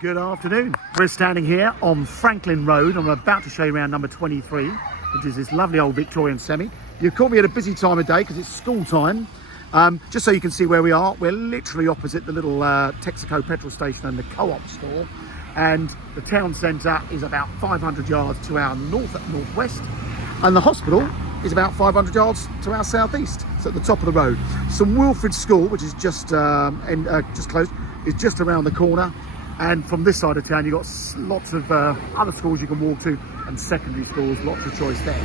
Good afternoon. We're standing here on Franklyn Road. I'm about to show you around number 23, which is this lovely old Victorian semi. You've caught me at a busy time of day because it's school time. Just so you can see where we are, we're literally opposite the little Texaco petrol station and the co-op store. And the town centre is about 500 yards to our northwest. And the hospital is about 500 yards to our southeast. So at the top of the road. St Wilfrid School, which is just close, is just around the corner. And from this side of town, you've got lots of other schools you can walk to and secondary schools, lots of choice there.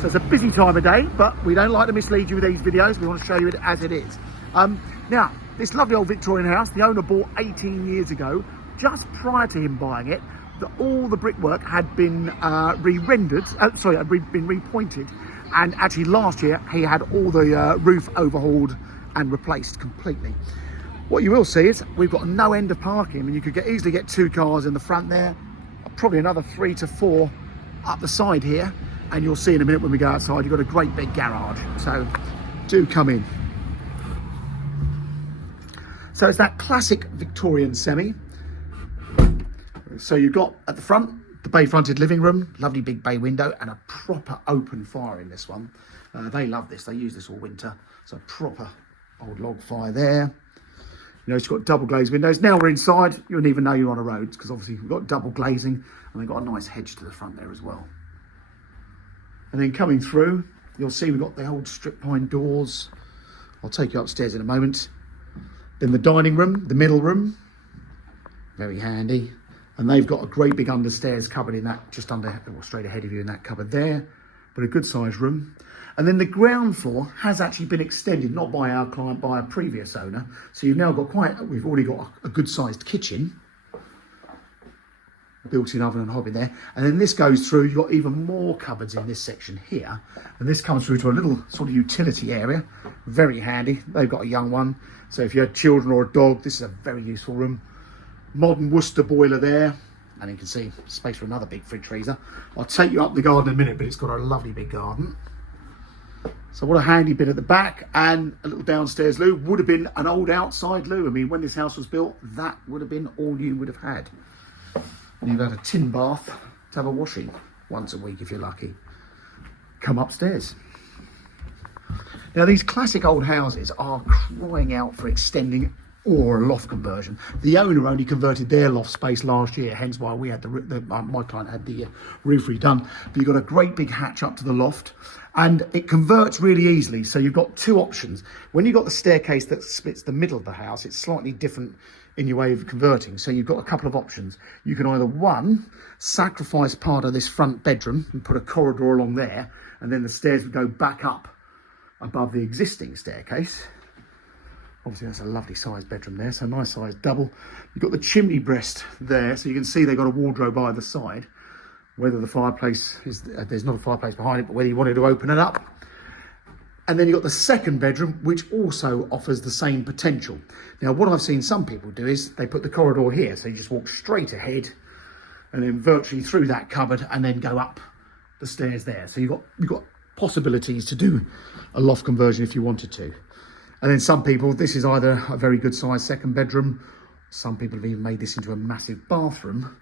So it's a busy time of day, but we don't like to mislead you with these videos. We want to show you it as it is. Now, this lovely old Victorian house, the owner bought 18 years ago. Just prior to him buying it, all the brickwork had been re-rendered, had been repointed. And actually last year, he had all the roof overhauled and replaced completely. What you will see is we've got no end of parking. I mean, you could easily get 2 cars in the front there, probably another 3 to 4 up the side here. And you'll see in a minute when we go outside, you've got a great big garage. So do come in. So it's that classic Victorian semi. So you've got at the front, the bay fronted living room, lovely big bay window and a proper open fire in this one. They love this, they use this all winter. So a proper old log fire there. You know, it's got double glazed windows. Now we're inside, you wouldn't even know you're on a road because obviously we've got double glazing and they've got a nice hedge to the front there as well. And then coming through, you'll see we've got the old strip pine doors. I'll take you upstairs in a moment. Then the dining room, the middle room, very handy. And they've got a great big understairs cupboard in that, just under, or straight ahead of you in that cupboard there, but a good sized room. And then the ground floor has actually been extended, not by our client, by a previous owner. So you've now got we've already got a good sized kitchen, built-in oven and hob in there. And then this goes through, you've got even more cupboards in this section here. And this comes through to a little sort of utility area, very handy. They've got a young one. So if you had children or a dog, this is a very useful room. Modern Worcester boiler there. And you can see space for another big fridge freezer. I'll take you up the garden in a minute, but it's got a lovely big garden. So what a handy bit at the back, and a little downstairs loo. Would have been an old outside loo. I mean, when this house was built, that would have been all you would have had. And you've had a tin bath to have a washing once a week if you're lucky. Come upstairs. Now these classic old houses are crying out for extending or a loft conversion. The owner only converted their loft space last year, hence why we had my client had the roof redone. But you've got a great big hatch up to the loft, and it converts really easily. So you've got 2 options. When you've got the staircase that splits the middle of the house, it's slightly different in your way of converting. So you've got a couple of options. You can either, one, sacrifice part of this front bedroom and put a corridor along there, and then the stairs would go back up above the existing staircase. Obviously that's a lovely sized bedroom there, so nice sized double. You've got the chimney breast there, so you can see they've got a wardrobe either side. Whether the fireplace is, there's not a fireplace behind it, but whether you wanted to open it up. And then you've got the second bedroom, which also offers the same potential. Now what I've seen some people do is they put the corridor here, so you just walk straight ahead and then virtually through that cupboard and then go up the stairs there. So you've got possibilities to do a loft conversion if you wanted to. And then some people, this is either a very good sized second bedroom. Some people have even made this into a massive bathroom.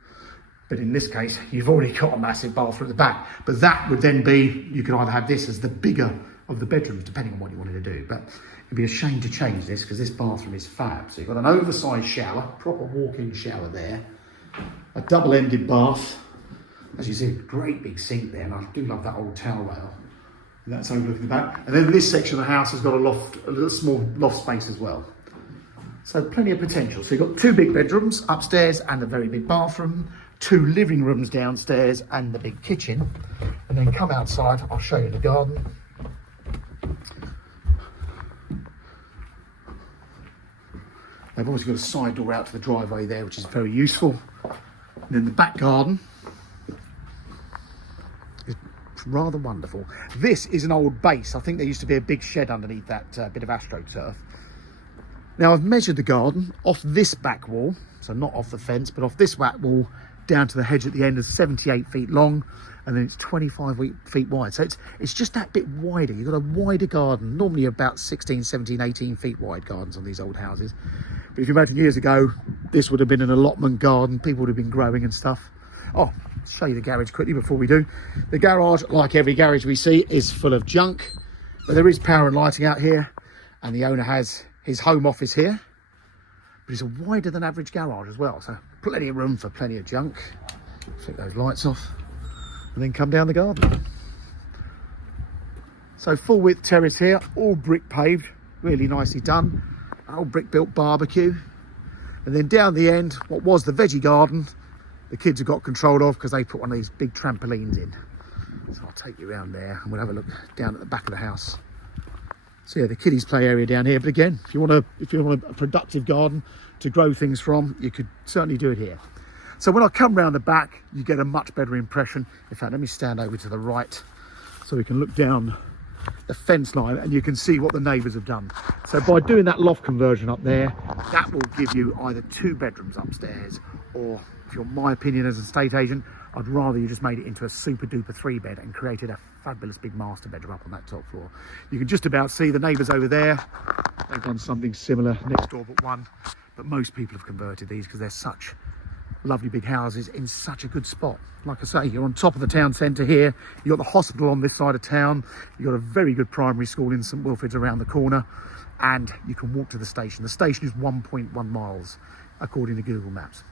But in this case, you've already got a massive bathroom at the back. But that would then be, you could either have this as the bigger of the bedrooms, depending on what you wanted to do. But it'd be a shame to change this because this bathroom is fab. So you've got an oversized shower, proper walk-in shower there. A double-ended bath. As you see, a great big sink there. And I do love that old towel rail. That's overlooking the back. And then this section of the house has got a little small loft space as well. So plenty of potential. So you've got 2 big bedrooms upstairs and a very big bathroom, 2 living rooms downstairs and the big kitchen. And then come outside, I'll show you the garden. They've obviously got a side door out to the driveway there, which is very useful. And then the back garden. Rather wonderful. This is an old base. I think there used to be a big shed underneath that bit of astroturf. Now I've measured the garden off this back wall, so not off the fence, but off this back wall down to the hedge at the end is 78 feet long, and then it's 25 feet wide. So it's just that bit wider. You've got a wider garden, normally about 16, 17, 18 feet wide gardens on these old houses. But if you imagine years ago, this would have been an allotment garden. People would have been growing and stuff. Oh, show you the garage quickly before we do. The garage, like every garage we see, is full of junk. But there is power and lighting out here. And the owner has his home office here. But it's a wider than average garage as well. So plenty of room for plenty of junk. Flick those lights off. And then come down the garden. So full width terrace here, all brick paved, really nicely done. Old brick built barbecue. And then down the end, what was the veggie garden, the kids have got control of because they put one of these big trampolines in. So I'll take you around there and we'll have a look down at the back of the house. So yeah, the kiddies play area down here. But again, if you want a productive garden to grow things from, you could certainly do it here. So when I come round the back, you get a much better impression. In fact, let me stand over to the right so we can look down the fence line and you can see what the neighbours have done. So by doing that loft conversion up there, that will give you either 2 bedrooms upstairs, or if you're my opinion as an estate agent, I'd rather you just made it into a super duper 3-bed and created a fabulous big master bedroom up on that top floor. You can just about see the neighbours over there. They've done something similar next door but one. But most people have converted these because they're such lovely big houses in such a good spot. Like I say, you're on top of the town centre here. You've got the hospital on this side of town. You've got a very good primary school in St Wilfrid's around the corner, and you can walk to the station. The station is 1.1 miles according to Google Maps.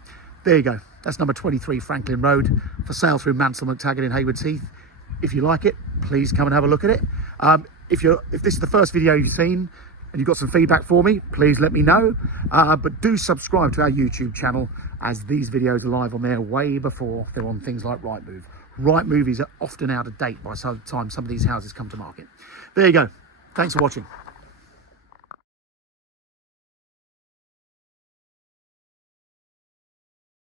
There you go. That's number 23 Franklyn Road, for sale through Mansell McTaggart in Haywards Heath. If you like it, please come and have a look at it. If this is the first video you've seen and you've got some feedback for me, please let me know. But do subscribe to our YouTube channel, as these videos are live on there way before they're on things like Rightmove. Rightmove is often out of date by the time some of these houses come to market. There you go. Thanks for watching.